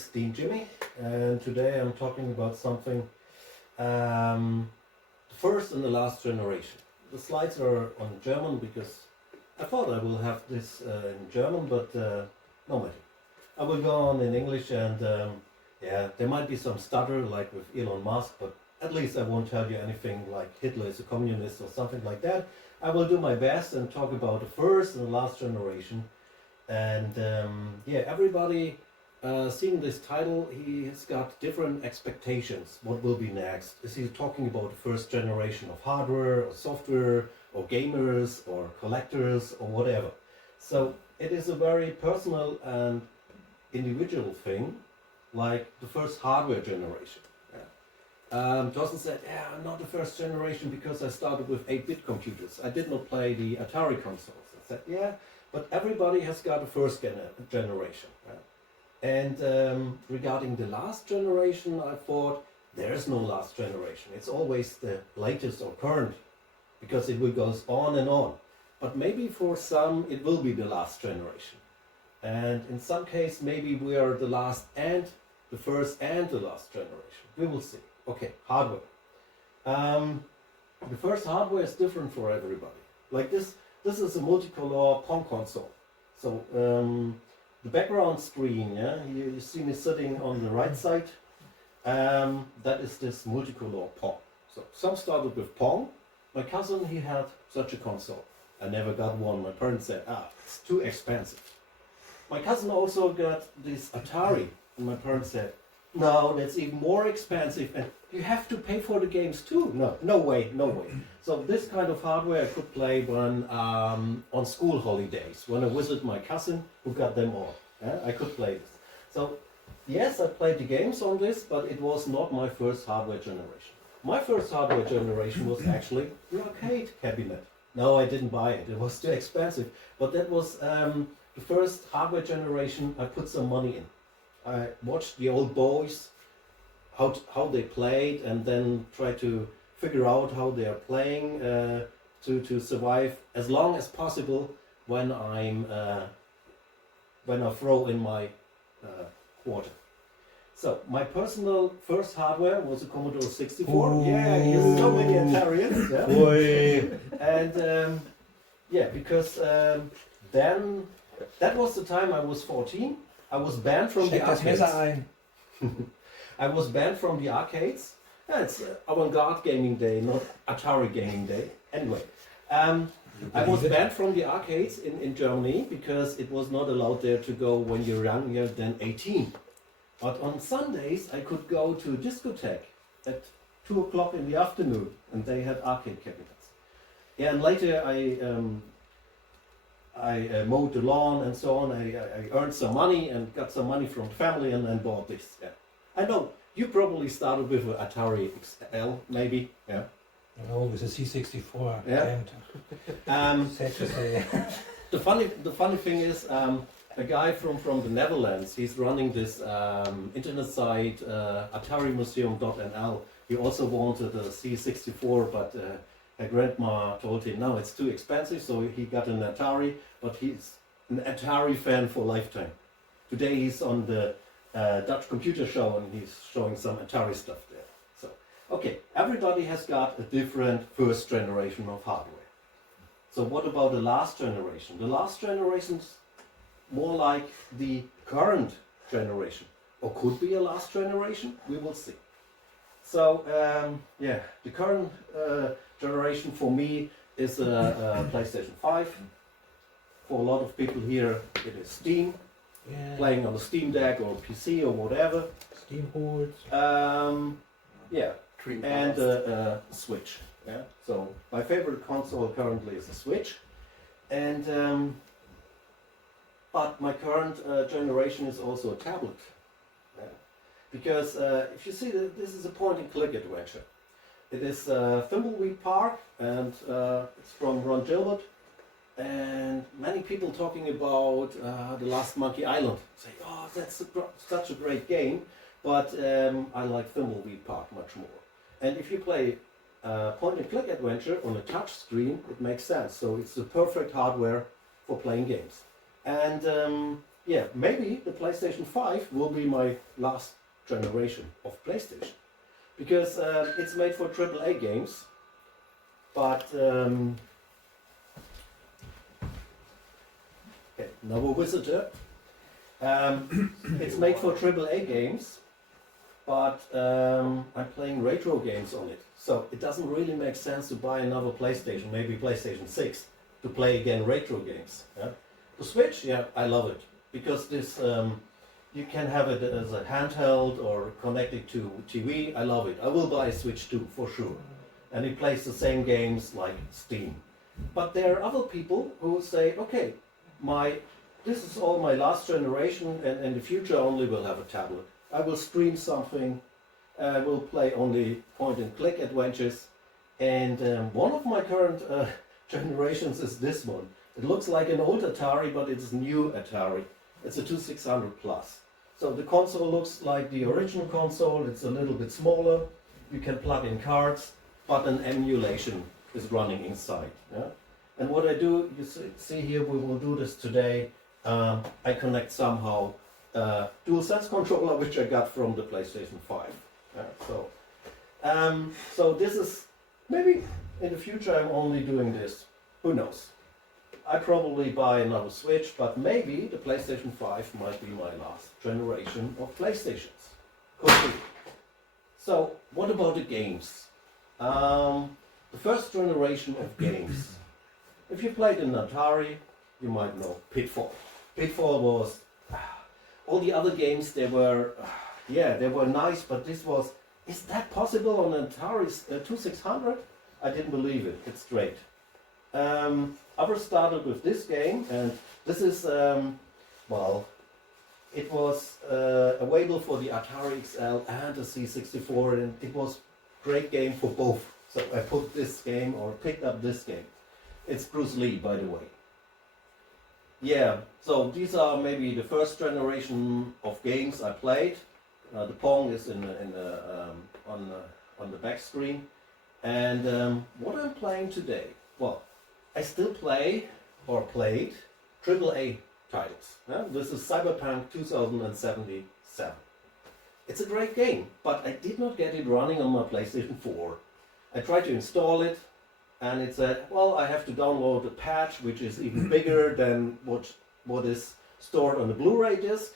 is Dean Jimmy, and today I'm talking about something, the first and the last generation. The slides are on German because I thought I will have this in German, but no matter. I will go on in English, and yeah, there might be some stutter like with Elon Musk, but at least I won't tell you anything like Hitler is a communist or something like that. I will do my best and talk about the first and the last generation. And yeah, everybody seeing this title, he has got different expectations. What will be next? Is he talking about the first generation of hardware or software or gamers or collectors or whatever? So it is a very personal and individual thing, like the first hardware generation. Dawson said, yeah, I'm not the first generation because I started with 8-bit computers. I did not play the Atari consoles. I said, yeah, but everybody has got a first generation. And regarding the last generation, I thought there is no last generation. It's always the latest or current because it will goes on and on. But maybe for some it will be the last generation. And in some case maybe we are the last and the first and the last generation. We will see. Okay, hardware. The first hardware is different for everybody. Like this is a multicolor Pong console. So the background screen, yeah, you see me sitting on the right side. That is this multicolor Pong. So some started with Pong. My cousin, he had such a console. I never got one. My parents said, it's too expensive. My cousin also got this Atari, and my parents said, no, that's even more expensive, and you have to pay for the games too. No way. So this kind of hardware I could play when on school holidays, when I visited my cousin who got them all. I could play this. So yes, I played the games on this, but it was not my first hardware generation. My first hardware generation was actually the arcade cabinet. No, I didn't buy it. It was too expensive. But that was the first hardware generation I put some money in. I watched the old boys, how they played, and then try to figure out how they are playing to survive as long as possible when I throw in my quarter. So my personal first hardware was a Commodore 64. Ooh. Yeah, here's so many Atarians. Yeah. And yeah, because then that was the time I was 14. I was banned from the arcades. I was banned from the arcades. Yeah, it's Avantgarde Gaming Day, not Atari Gaming Day. Anyway, I was banned from the arcades in Germany because it was not allowed there to go when you're younger than 18. But on Sundays I could go to a discotheque at 2 o'clock in the afternoon, and they had arcade cabinets. Yeah, and later I mowed the lawn and so on. I earned some money and got some money from the family and then bought this. Yeah. I know you probably started with an Atari XL, maybe. Yeah. No, with a C64. Yeah. Sad to say. The funny thing is, a guy from the Netherlands. He's running this internet site, AtariMuseum.nl. He also wanted a C64, but her grandma told him, no, it's too expensive, so he got an Atari, but he's an Atari fan for lifetime. Today he's on the Dutch Computer Show and he's showing some Atari stuff there. So, okay, everybody has got a different first generation of hardware. So what about the last generation? The last generation's more like the current generation, or could be a last generation, we will see. So, yeah, the current generation for me is a PlayStation 5. For a lot of people here, it is Steam, playing on a Steam Deck or PC or whatever. Steam boards. Yeah, and Switch. Yeah. So my favorite console currently is the Switch, and but my current generation is also a tablet. Yeah. Because if you see that this is a point-and-click adventure. It is Thimbleweed Park, and it's from Ron Gilbert. And many people talking about The Last Monkey Island. Say, oh, that's such a great game, but I like Thimbleweed Park much more. And if you play point-and-click adventure on a touch screen, it makes sense. So it's the perfect hardware for playing games. And yeah, maybe the PlayStation 5 will be my last generation of PlayStation. Because it's made for AAA games, but okay, another visitor. It's made for AAA games, but I'm playing retro games on it. So it doesn't really make sense to buy another PlayStation, maybe PlayStation 6, to play again retro games. Yeah? The Switch, yeah, I love it. Because this, you can have it as a handheld or connected to TV. I love it. I will buy a Switch 2 for sure. And it plays the same games like Steam. But there are other people who say, okay, this is all my last generation, and in the future only will have a tablet. I will stream something, I will play only point-and-click adventures, and one of my current generations is this one. It looks like an old Atari, but it's new Atari. It's a 2600 Plus. So the console looks like the original console, it's a little bit smaller, you can plug in cards, but an emulation is running inside. Yeah? And what I do, you see here, we will do this today. I connect somehow DualSense controller, which I got from the PlayStation 5. So this is, maybe in the future I'm only doing this. Who knows? I probably buy another Switch, but maybe the PlayStation 5 might be my last generation of PlayStations. Could be. So what about the games? The first generation of games. If you played an Atari, you might know Pitfall. Pitfall was, all the other games, they were nice, but this was, is that possible on an Atari 2600? I didn't believe it. It's great. Others started with this game, and this is, it was available for the Atari XL and the C64, and it was a great game for both. So I picked up this game. It's Bruce Lee, by the way. Yeah, so these are maybe the first generation of games I played. The Pong is on the back screen. And what I'm playing today, well, I still play or played AAA titles. Yeah? This is Cyberpunk 2077. It's a great game, but I did not get it running on my PlayStation 4. I tried to install it, and it said, well, I have to download a patch which is even bigger than what is stored on the Blu-ray disc.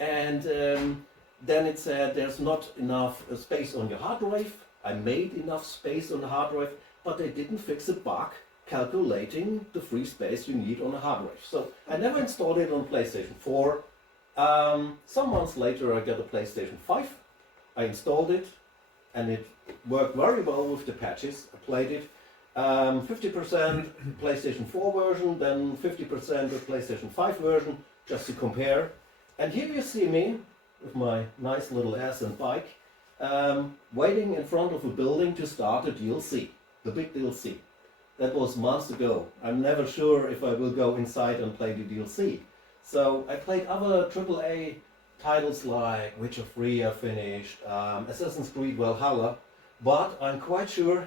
And then it said there's not enough space on your hard drive. I made enough space on the hard drive, but they didn't fix a bug calculating the free space you need on a hard drive. So I never installed it on PlayStation 4. Some months later I got a PlayStation 5. I installed it, and it worked very well with the patches. I played it. 50% PlayStation 4 version, then 50% the PlayStation 5 version, just to compare. And here you see me with my nice little ass and bike, waiting in front of a building to start a DLC, the big DLC. That was months ago. I'm never sure if I will go inside and play the DLC. So I played other AAA titles like Witcher 3 I finished, Assassin's Creed Valhalla, but I'm quite sure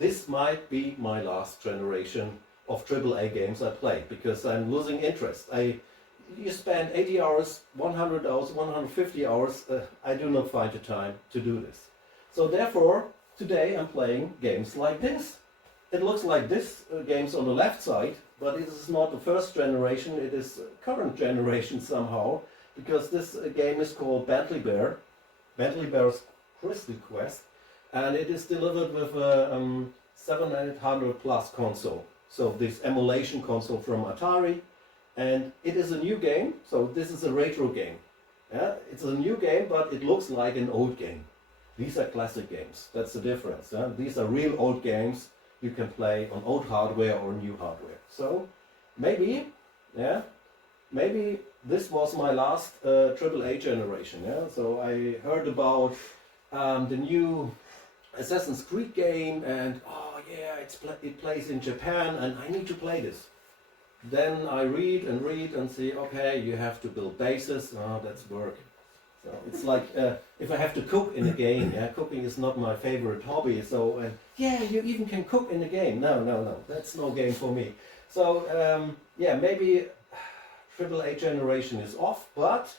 this might be my last generation of AAA games I play, because I'm losing interest. You spend 80 hours, 100 hours, 150 hours, I do not find the time to do this. So therefore, today I'm playing games like this. It looks like this games on the left side, but it is not the first generation, it is current generation somehow, because this game is called Bentley Bear's Crystal Quest, and it is delivered with a 700 plus console. So this emulation console from Atari, and it is a new game, so this is a retro game. Yeah, it's a new game, but it looks like an old game. These are classic games, that's the difference. Yeah? These are real old games you can play on old hardware or new hardware. So maybe this was my last AAA generation. Yeah? So I heard about the new Assassin's Creed game, and oh yeah, it plays in Japan, and I need to play this. Then I read and see, okay, you have to build bases. Oh, that's work. So it's like if I have to cook in a game, yeah, cooking is not my favorite hobby. So yeah, you even can cook in a game. No, that's no game for me. So yeah, maybe AAA generation is off, but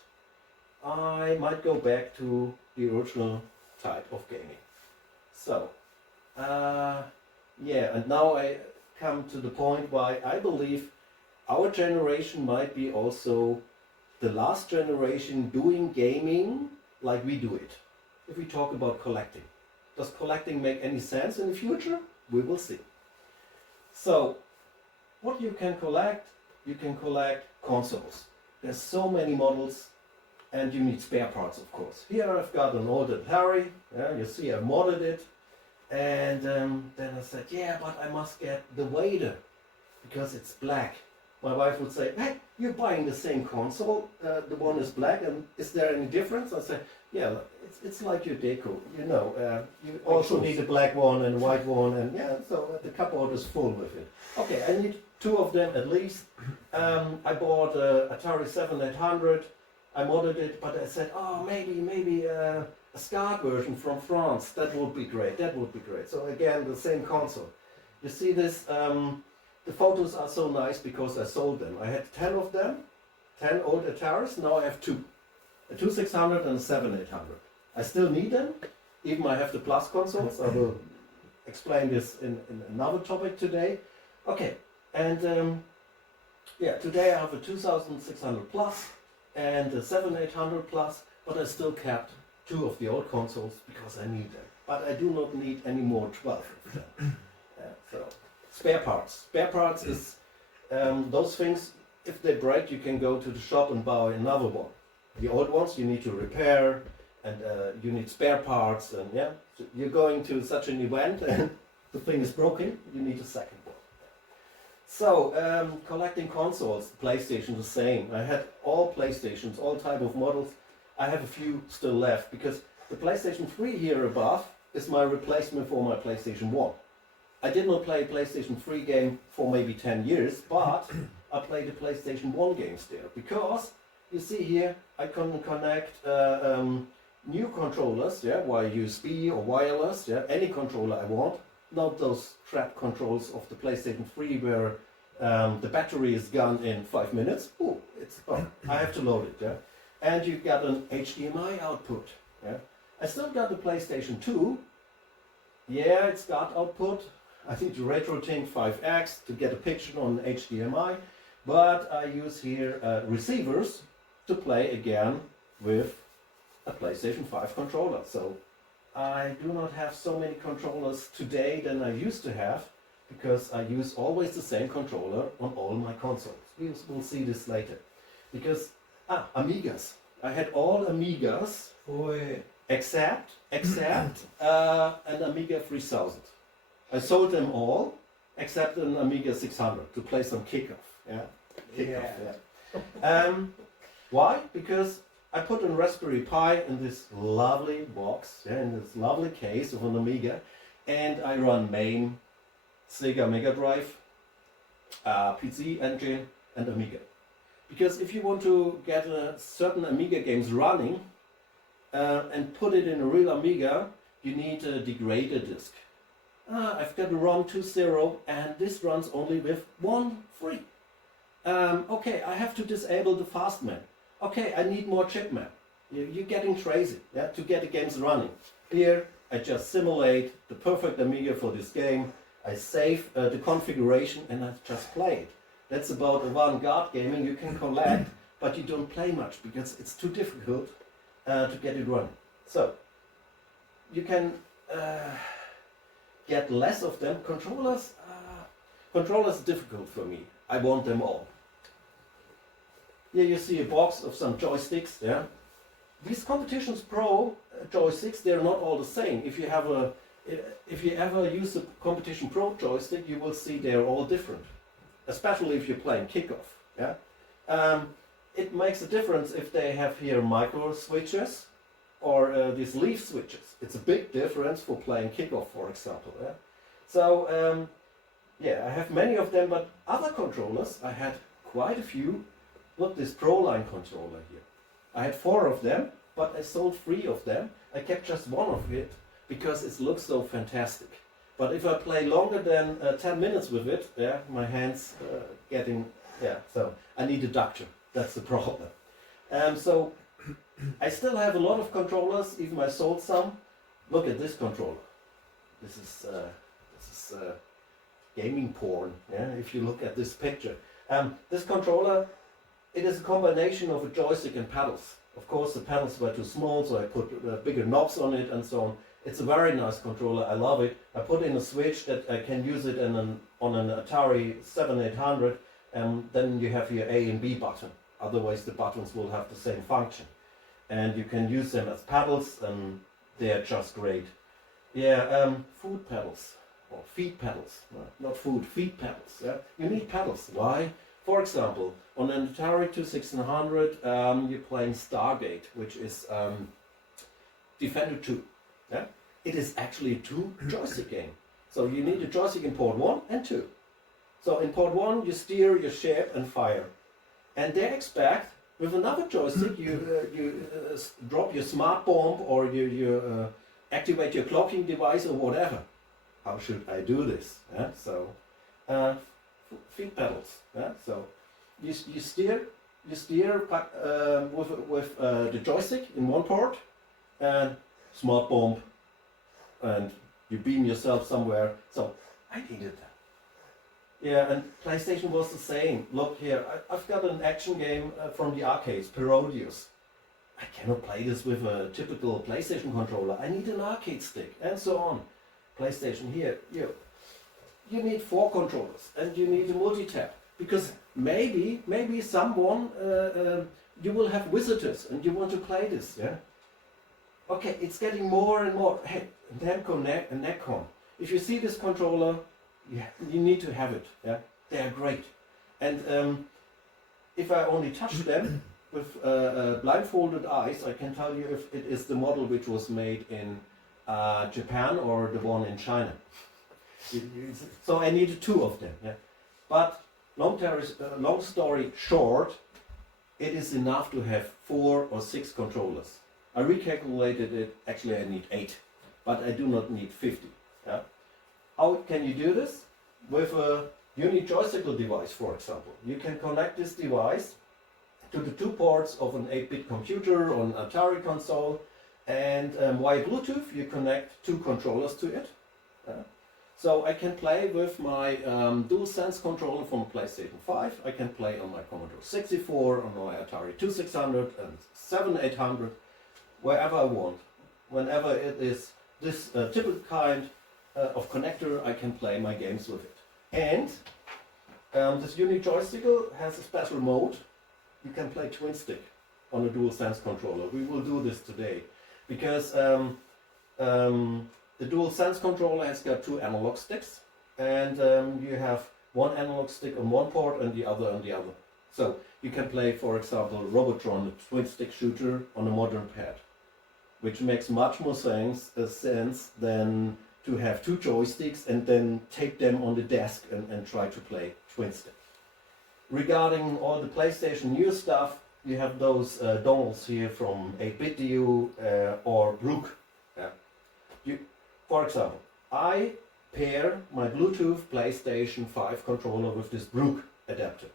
I might go back to the original type of gaming. So, yeah, and now I come to the point why I believe our generation might be also the last generation doing gaming like we do it. If we talk about collecting. Does collecting make any sense in the future? We will see. So, what you can collect consoles. There's so many models and you need spare parts, of course. Here I've got an old Atari, yeah, you see I modded it, and then I said, yeah, but I must get the Vader because it's black. My wife would say, hey, you're buying the same console, the one is black, and is there any difference? I say, yeah, it's like your deco, you know, you also need a black one and a white one, and yeah, so the cupboard is full with it. Okay, I need 2 of them at least. I bought Atari 7800, I modded it, but I said, oh, maybe a SCART version from France, that would be great, that would be great. So again, the same console. You see this, the photos are so nice because I sold them. I had 10 of them, 10 old Ataris, now I have 2. A 2600 and a 7800. I still need them, even I have the Plus consoles. I will explain this in another topic today. Okay, and yeah, today I have a 2600 Plus and a 7800 Plus, but I still kept 2 of the old consoles because I need them. But I do not need any more 12 of them. So, spare parts. Spare parts is those things, if they break, you can go to the shop and buy another one. The old ones you need to repair, and you need spare parts, and yeah, so you're going to such an event and the thing is broken, you need a second one. So, collecting consoles, PlayStation the same. I had all PlayStations, all type of models. I have a few still left, because the PlayStation 3 here above is my replacement for my PlayStation 1. I did not play a PlayStation 3 game for maybe 10 years, but I played the PlayStation 1 games there, because you see here, I can connect new controllers, yeah, via USB or wireless, yeah, any controller I want. Not those crap controls of the PlayStation 3 where the battery is gone in 5 minutes. Oh, it's gone. I have to load it, yeah. And you've got an HDMI output, yeah. I still got the PlayStation 2. Yeah, it's got output. I need to RetroTink 5X to get a picture on HDMI, but I use here receivers to play again with a PlayStation 5 controller. So I do not have so many controllers today than I used to have, because I use always the same controller on all my consoles. We'll see this later. Because, Amigas. I had all Amigas except an Amiga 3000. I sold them all except an Amiga 600 to play some kickoff. Yeah. Kickoff, yeah. Why? Because I put a Raspberry Pi in this lovely box, yeah, in this lovely case of an Amiga, and I run MAME, Sega Mega Drive, PC Engine, and Amiga. Because if you want to get certain Amiga games running and put it in a real Amiga, you need a degrader disk. I've got a ROM 2.0 and this runs only with 1.3. Okay, I have to disable the Fastman. Okay, I need more chipman. You're getting crazy, yeah, to get the games running. Here, I just simulate the perfect Amiga for this game. I save the configuration and I just play it. That's about Avantgarde Gaming. You can collect, but you don't play much because it's too difficult to get it running. So, you can get less of them. Controllers difficult for me. I want them all. Here you see a box of some joysticks. Yeah, these Competitions Pro joysticks, they're not all the same. If you ever use a Competition Pro joystick, you will see they're all different. Especially if you're playing kickoff. Yeah, it makes a difference if they have here micro switches or these leaf switches. It's a big difference for playing kickoff, for example. Yeah? So yeah, I have many of them, but other controllers, I had quite a few. Look, this ProLine controller here. I had 4 of them, but I sold 3 of them. I kept just 1 of it because it looks so fantastic. But if I play longer than 10 minutes with it, yeah, my hands getting, yeah, so I need a doctor. That's the problem. So I still have a lot of controllers, even I sold some. Look at this controller. This is gaming porn, yeah, if you look at this picture. This controller, it is a combination of a joystick and paddles. Of course, the paddles were too small, so I put bigger knobs on it and so on. It's a very nice controller, I love it. I put in a switch that I can use it on an Atari 7800, and then you have your A and B button. Otherwise the buttons will have the same function. And you can use them as paddles, and they're just great. Yeah, food pedals, or feed pedals, not food, feed pedals. Yeah? You need pedals. Why? For example, on an Atari 2600, you're playing Stargate, which is Defender 2. Yeah? It is actually a two joystick game. So you need a joystick in port 1 and 2. So in port 1 you steer your ship and fire. And they expect with another joystick you drop your smart bomb, or you activate your clocking device or whatever. How should I do this? Yeah? So feed pedals. Yeah? So you steer with the joystick in one port, and smart bomb, and you beam yourself somewhere. So I needed that. Yeah, and PlayStation was the same. Look here, I've got an action game from the arcades, Parodius. I cannot play this with a typical PlayStation controller. I need an arcade stick, and so on. PlayStation here, you need 4 controllers, and you need a multi-tap, because maybe someone you will have visitors and you want to play this. Yeah. Okay, it's getting more and more. Hey, Namco and Necom. If you see this controller, you need to have it. Yeah, they are great. And if I only touch them with blindfolded eyes, I can tell you if it is the model which was made in Japan or the one in China. So I needed 2 of them. Yeah, but long story short, it is enough to have 4 or 6 controllers. I recalculated it. Actually, I need 8, but I do not need 50. Yeah. How can you do this? With a uni-joystickle device, for example. You can connect this device to the 2 ports of an 8-bit computer or an Atari console, and via Bluetooth you connect 2 controllers to it. So I can play with my DualSense controller from PlayStation 5. I can play on my Commodore 64, on my Atari 2600 and 7800, wherever I want. Whenever it is this typical kind of connector, I can play my games with it. And this unique joystickle has a special mode. You can play twin stick on a DualSense controller. We will do this today, because the DualSense controller has got 2 analog sticks, and you have one analog stick on one port and the other on the other. So you can play, for example, Robotron, the twin stick shooter, on a modern pad, which makes much more sense than to have 2 joysticks and then take them on the desk and try to play twin stick. Regarding all the PlayStation new stuff, you have those dongles here from 8BitDU or Brook. Yeah. For example, I pair my Bluetooth PlayStation 5 controller with this Brook adapter,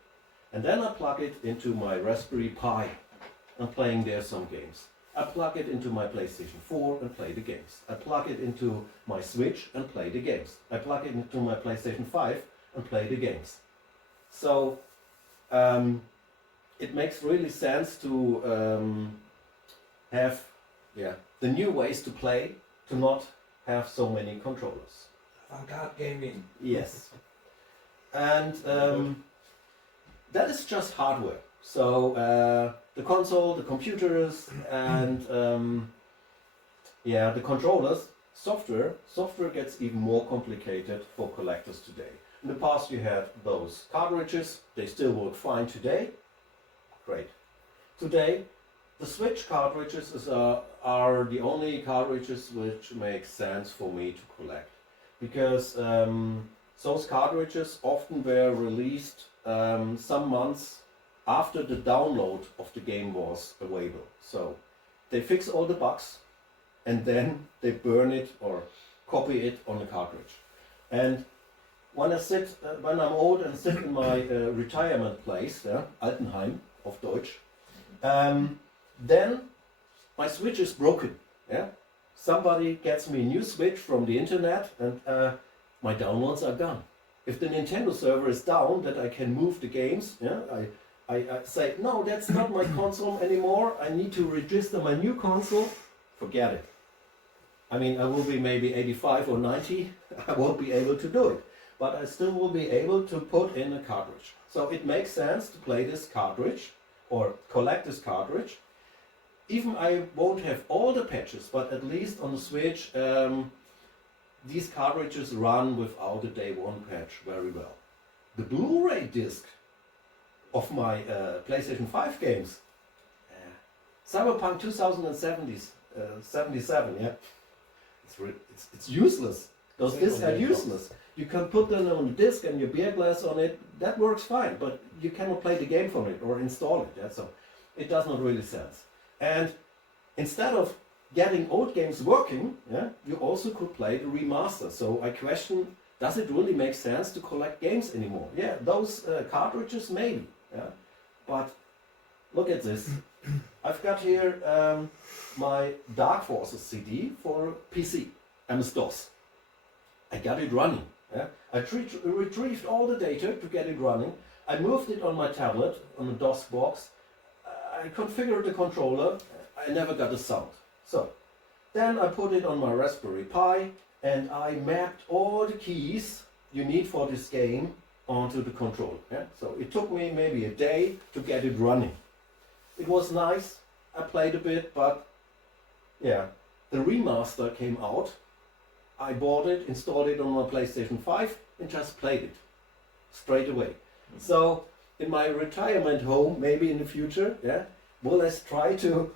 and then I plug it into my Raspberry Pi. I'm playing there some games. I plug it into my PlayStation 4 and play the games. I plug it into my Switch and play the games. I plug it into my PlayStation 5 and play the games. So it makes really sense to have the new ways to play, to not have so many controllers. Avantgarde Gaming. Yes. And that is just hardware. So the console, the computers, and the controllers, software gets even more complicated for collectors today. In the past you had those cartridges, they still work fine today. Great. Today the Switch cartridges are the only cartridges which make sense for me to collect, because those cartridges often were released some months after the download of the game was available. So they fix all the bugs and then they burn it or copy it on the cartridge. And when I'm old and sit in my retirement place, Altenheim, auf Deutsch. Then my Switch is broken. Yeah, somebody gets me a new Switch from the internet, and my downloads are gone. If the Nintendo server is down, that I can move the games. Yeah, I say no, that's not my console anymore. I need to register my new console. Forget it. I mean, I will be maybe 85 or 90. I won't be able to do it, but I still will be able to put in a cartridge. So it makes sense to play this cartridge or collect this cartridge. Even I won't have all the patches, but at least on the Switch, these cartridges run without a day one patch very well. The Blu-ray disc of my PlayStation 5 games, Cyberpunk 2077, yeah, it's useless. Those discs are useless. You can put them on a disc and your beer glass on it, that works fine, but you cannot play the game from it or install it, yeah? So it does not really sense. And instead of getting old games working, yeah, you also could play the remaster. So I question, does it really make sense to collect games anymore? Yeah, those cartridges maybe, yeah, but look at this. I've got here my Dark Forces CD for PC, MS-DOS. I got it running. Yeah? I retrieved all the data to get it running. I moved it on my tablet, on the DOS box. I configured the controller. I never got a sound. So then I put it on my Raspberry Pi and I mapped all the keys you need for this game onto the controller. Yeah? So it took me maybe a day to get it running. It was nice. I played a bit, but yeah, the remaster came out. I bought it, installed it on my PlayStation 5 and just played it straight away. So in my retirement home, maybe in the future, yeah, will I try to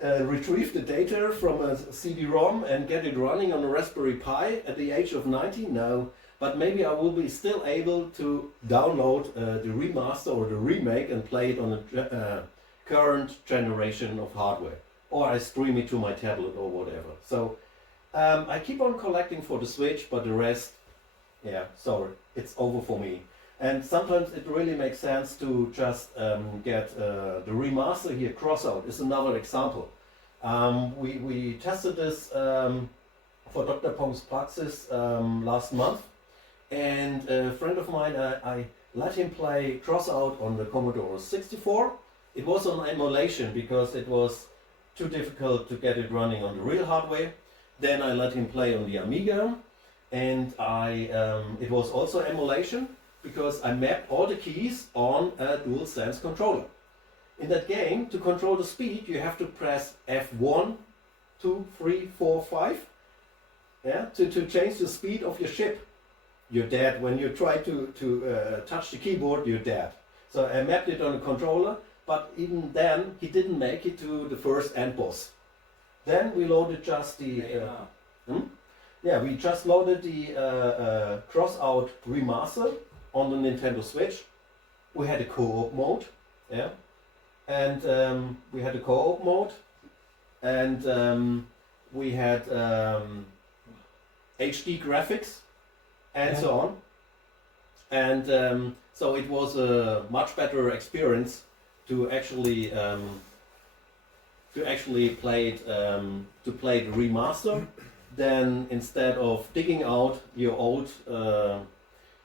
retrieve the data from a CD-ROM and get it running on a Raspberry Pi at the age of 90? No, but maybe I will be still able to download the remaster or the remake and play it on a current generation of hardware, or I stream it to my tablet or whatever. So I keep on collecting for the Switch, but the rest, yeah, sorry, it's over for me. And sometimes it really makes sense to just get the remaster here. Crossout is another example. We tested this for Dr. Pong's Praxis last month, and a friend of mine, I let him play Crossout on the Commodore 64. It was on emulation because it was too difficult to get it running on the real hardware. Then I let him play on the Amiga, and it was also emulation because I mapped all the keys on a DualSense controller. In that game, to control the speed, you have to press F1, 2, 3, 4, 5, yeah, to change the speed of your ship. You're dead. When you try to touch the keyboard, you're dead. So I mapped it on a controller, but even then, he didn't make it to the first end boss. Then we loaded just the... we just loaded the Crossout remaster on the Nintendo Switch. We had a co-op mode, yeah, and we had a co-op mode, and we had HD graphics and so on, and so it was a much better experience to actually play the remaster than instead of digging out your old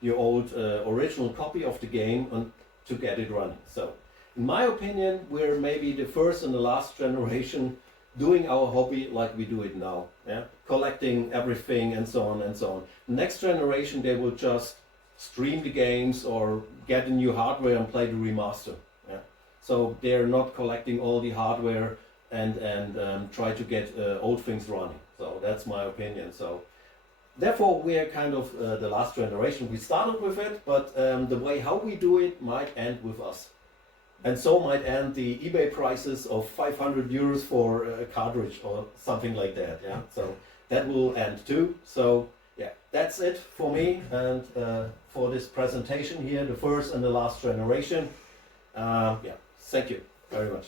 original copy of the game and to get it running. So in my opinion, we're maybe the first and the last generation doing our hobby like we do it now, yeah, collecting everything and so on and so on. The next generation, they will just stream the games or get a new hardware and play the remaster, yeah. So they're not collecting all the hardware and try to get old things running. So that's my opinion. So therefore we are kind of the last generation. We started with it, but the way how we do it might end with us. And so might end the eBay prices of 500 euros for a cartridge or something like that. Yeah, so that will end too. So yeah, that's it for me and for this presentation here, the first and the last generation. Yeah, thank you very much.